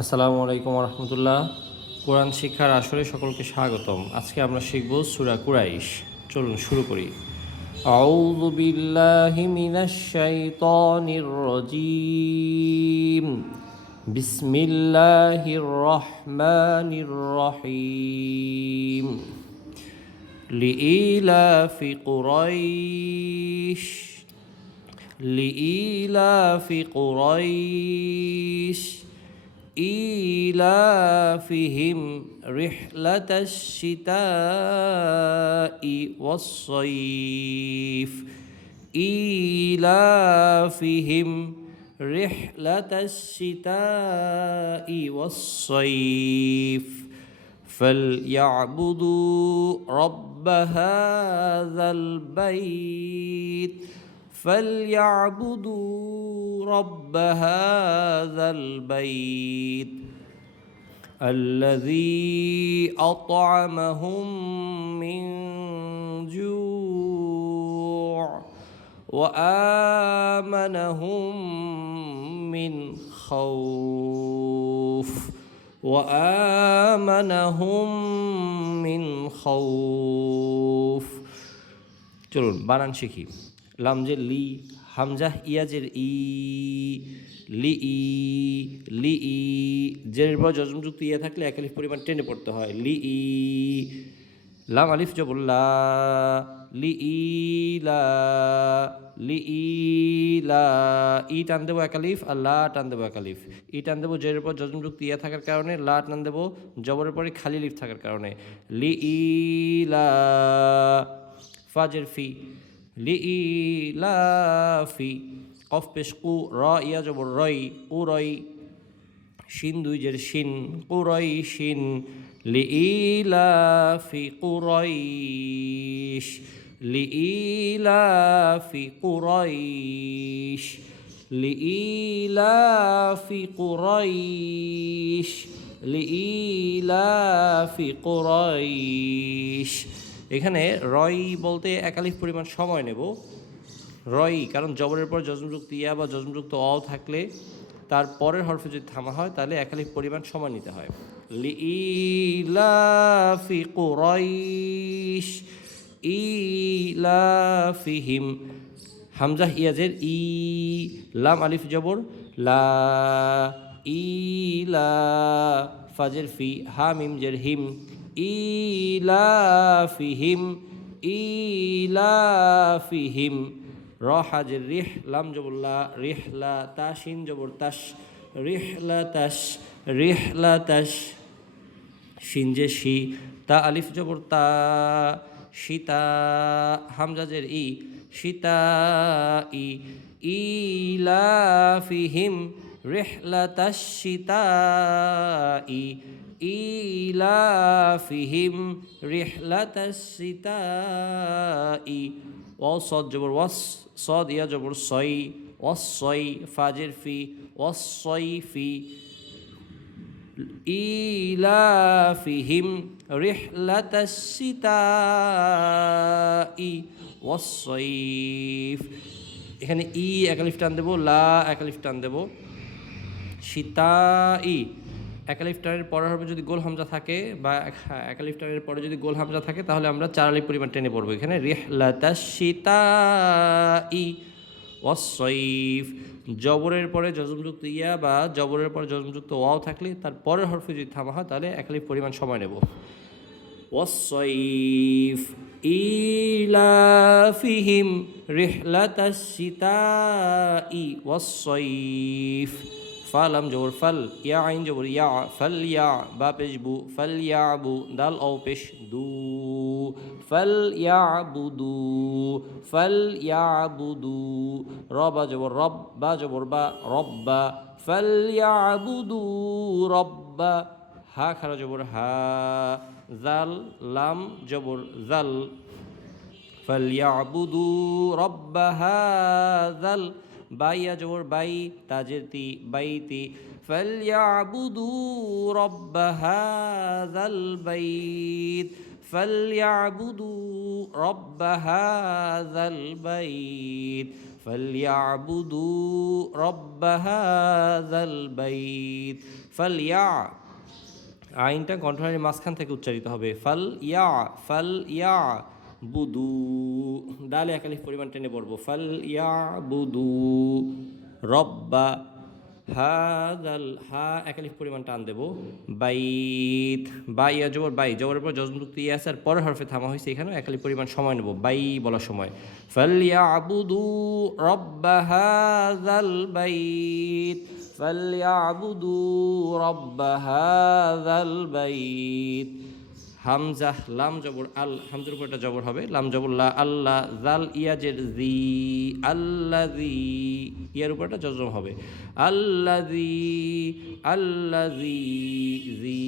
আসসালামু আলাইকুম রহমতুল্লাহ। কোরআন শিক্ষার আসরে সকলকে স্বাগতম। আজকে আমরা শিখব সূরা কুরাইশ। চলুন শুরু করি। আউযু বিল্লাহি মিনাশ শাইতানির রাজীম। বিসমিল্লাহির রহমানির রহিম। লিইলাফি কুরাইশ লিইলাফি কুরাইশ إيلافهم رحلة الشتاء والصيف إيلافهم رحلة الشتاء والصيف فليعبدوا رب هذا البيت فليعبدوا رب هذا البيت الذي أطعمهم من جوع وآمنهم من خوف وآمنهم من خوف। চলুন বানান শিখি। লামজের লি, হামজাহ ইয়াজের ই, লি ই, লি ই। জেরের পর যজমযুক্ত ইয়া থাকলে এক আলিফ পরিমাণ টেনে পড়তে হয়। লি ই। লাম আলিফ জবর লা, লি ই লা, লি ই লা। ই টান দেবো এক আলিফ আর লা টান দেবো এক আলিফ। ই টান দেবো জেরের পর যজমযুক্ত ইয়া থাকার কারণে, লা টান দেবো জবরের পরে খালি লিফ থাকার কারণে। লি ই লা। ফাজের ফি, লিইলাফি। কফ পেশ কু, র ইয়া জবর রই, কুরই। শিন দুই জের শিন, কুরই শিন। লিইলাফি কুরাইশ লিইলাফি কুরাইশ লিইলাফি কুরাইশ লিইলাফি কুরাইশ। এখানে রই বলতে এক আলিফ পরিমাণ সময় নেব। রই কারণ জবরের পর যজমযুক্ত ইয়া বা যজমযুক্ত অ থাকলে তার পরের হরফে যদি থামা হয় তাহলে এক আলিফ পরিমাণ সময় নিতে হয়। লিইলাফি কুরাইশ ইলাফিহিম। হামজাহ ইয়াজের ই, লাম আলিফ জবর লা, ইলা। ফাজের ফি, হা মিম জের হিম, ইলাফিহিম ইলাফিহিম। র হাজের রিহ, লাম জবরলা, রিহলা। তা শিন জবর তাস, রিহলা তাস, রিহলা তাস। শিন যে শি, তা আলিফ জবর তা, সীতা। হামজাজের ই, সীতা ই। ইলাফিহিম রিহলাতাশ শিতাই ইলাফিহিম রিহলাতাশ শিতাই। ওয়াও সদ জবর ওয়াস, সদ ইয়া জবর সই, ওয়াসই। ফাজের ফি, ওয়াসইফি। ইলাফিহিম রিহলাতাশ শিতাই ওয়াসইফ। এখানে ই এক আলিফ টান দেবো, লা এক আলিফ টান দেবো। শিতাই এক আলিফ টানের পরের হবে যদি গোল হামজা থাকে, বা এক আলিফ টানের পরে যদি গোল হামজা থাকে তাহলে আমরা চার আলিফ পরিমাণ টেনে পড়বো। এখানে রিহলাতাশ শিতাই ওয়াসইফ। জবরের পরে যজমযুক্ত ইয়া বা জবরের পরে যজমযুক্ত ওয়াও থাকলে তার পরের হরফে যদি থামা হয় তাহলে এক আলিফ পরিমাণ সময় নেব। ওয়াসইফ ইলাফিহিম রিহলাতাশ শিতাই ওয়াসইফ। ফালাম জবর ফাল, ইয়া আইন জবর ইয়া, ফাল ইয়া। বা পেশ বু, ফাল ইয়াবু। দাল ও পেশ দু, ফাল ইয়াবুদু, ফাল ইয়াবুদু। র বা জবর রব, বা জবর বা, রব্বা। ফাল ইয়াবুদু রব্বা। হা খারা জবর হা, জাল লাম জবর জাল। ফালইয়াবুদু রব্বা হাযাল। বাইয়া জবর বাই, তাজের তি, বাইতি। ফালইয়াবুদু রব্বা হাযাল বাইত فليعبدوا رب هذا البيت ফালইয়াবুদু রব্ব হাযাল বাইত। ফালইয়া, আইনটা কণ্ঠনালীর মাঝখান থেকে উচ্চারিত হবে। ফালইয়া বুদু, ডালে একালিফ পরিমাণ টেনে পড়বো। ফালইয়াবুদু রব্বা হাযাল, হা একালিফ পরিমাণ টান দেবো। বাইত, বা ইয়া জবর বাই, জবরের পর জজমযুক্ত ইয়া আছে আর পরের হরফে থামা হয়েছে, এখানেও একালিফ পরিমাণ সময় নেব বাই বলার সময়। ফালইয়াবুদু রব্বা হাযাল বাইত, ফালইয়াবুদু রব্বা হাযাল বাইত। হামজা, লাম জবর আল, হামজার উপর একটা জবর হবে, লাম জবর লা, আল্লাহ, জাল ইয়াজের জি, আল্লাযী, ইয়ার উপর একটা জজম হবে। আল্লাযী জি,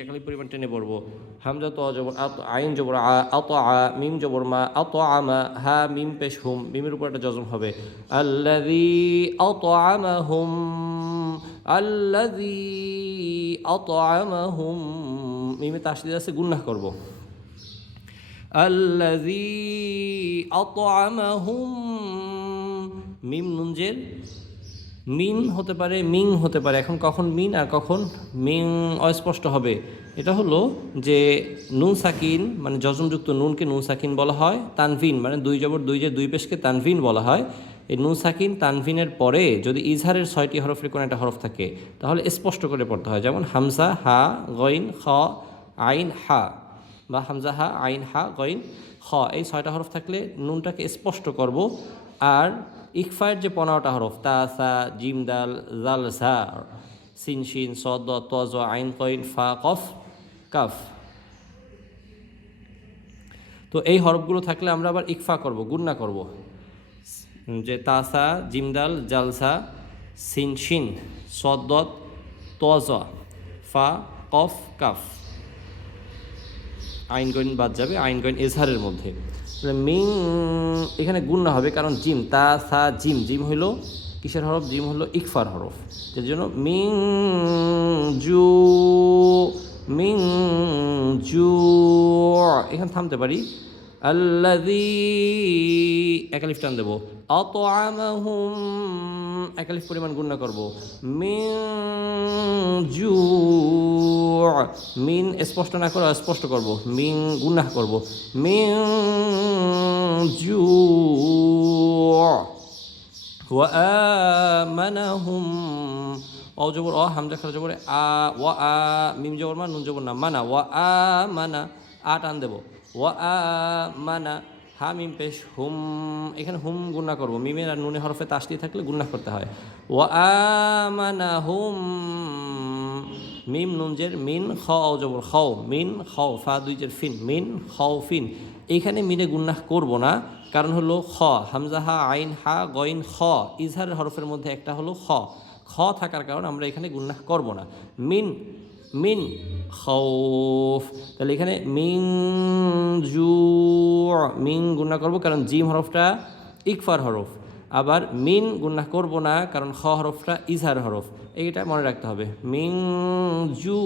একালি পরিমাণ টেনে পড়বো। হামজা তো জবর আত, আইন জবর আ, আত আ, মিম জবর মা, আত আমা, হা মিম পেশ হুম, মিমের উপর একটা জজম হবে। আল্লাযী আতআমাহুম, আল্লাযী আতআমাহুম, মিমে তাসদীদ আছে, গুন্নাহ করব। আল্লাযী আতআমাহুম, মিম নুনজের মিন হতে পারে, মিং হতে পারে। এখন কখন মিন আর কখন মিং অস্পষ্ট হবে, এটা হলো যে নুন সাকিন মানে জজমযুক্ত নুনকে নুন সাকিন বলা হয়। তানভিন মানে দুই জবর দুই যে দুই পেশকে তানভিন বলা হয়। এই নুন সাকিন তানভিনের পরে যদি ইজহারের 6টি হরফের কোনো একটা হরফ থাকে তাহলে স্পষ্ট করে পড়তে হয়, যেমন হামজা হা গইন খ আইন হা, বা হামজা হা আইন হা গইন খ, এই 6টা হরফ থাকলে নুনটাকে স্পষ্ট করব। আর ইকফায়ের যে 15টা হরফ তা সা জিম দাল জাল সা সিন শিন সদ ত জ আইন কইন ফা কফ কাফ, তো এই হরফগুলো থাকলে আমরা আবার ইকফা করব, গুন্না করব, যে তাসা জিমদাল জালসা সিন শিন সদ ত জ ফা কফ কাফ, আইন গইন বাদ যাবে, আইন গইন এজহারের মধ্যে। মিং এখানে গুন্না হবে কারণ জিম তা সা জিম, জিম হইল কিসের হরফ? জিম হলো ইকফার হরফ, যার জন্য মিং জু এখানে থামতে পারি। আল্লাযী একালিফ টান দেবো। আতআমাহুম একালিফ পরিমাণ গুন্না করব। মিন জু, মিন স্পষ্ট না করে স্পষ্ট করব, মিন গুন্না করব। মিন জু ওয়া আমানাহুম, অ জবর অ, হামজা খারা জবর আ, ওয়া আ, মিম জবর মা, নুন জবর না, মানা, ওয়া আমানা, আ টান দেব। ওয়া আমানা, হা মিম পেশ হুম, এখানে হুম গুন্না করব, মিমের আর নুনে হরফে তাসদীদ থাকলে গুন্না করতে হয়। ওয়া আমানাহুম, মিম নুনজের মিন, খ অ জবর খাও, মিন খাও, ফা দুই জের ফিন, মিন খাও ফিন, এইখানে মিনে গুন্নাহ করব না, কারণ হলো খ, হামজা হা আইন হা গইন খ, ইজহারের হরফের মধ্যে একটা হলো খ, খ থাকার কারণে আমরা এখানে গুন্নাহ করব না। মিন খাউফ, তাহলে এখানে মিন জু, মিন গুন্নাহ করব কারণ জিম হরফটা ইকফার হরফ, আবার মিন গুন্নাহ করব না কারণ খ হরফটা ইজহার হরফ, এইটা মনে রাখতে হবে। মিন জু,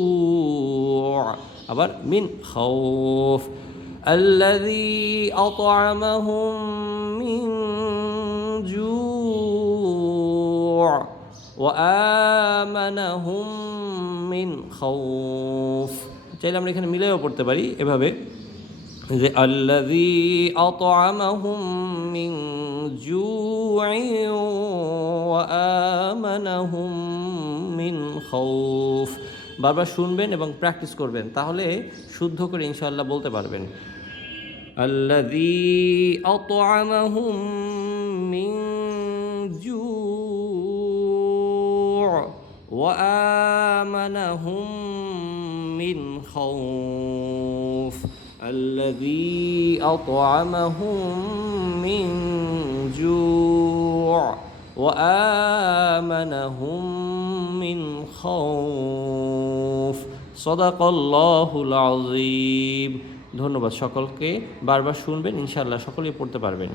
আবার মিন খাউফ। আল্লাযী আতআমাহুম মিন জু ওয়া আমানাহুম মিন খাউফ, চাইলে আমরা এখানে মিলেও পড়তে পারি এভাবে, যে আল্লাযী আতআমাহুম মিন জু'ইন ওয়া আমানাহুম মিন খাউফ। বারবার শুনবেন এবং প্র্যাকটিস করবেন, তাহলে শুদ্ধ করে ইনশাআল্লাহ বলতে পারবেন। আল্লাযী আতআমাহুম মিন জু' ওয়া আমানাহুম মিন খাউফ। الذي أطعمهم من جوع وآمنهم من خوف صدق الله العظيم। ধন্যবাদ সকলকে, বারবার শুনবেন, ইনশাআল্লাহ সকলেই পড়তে পারবেন।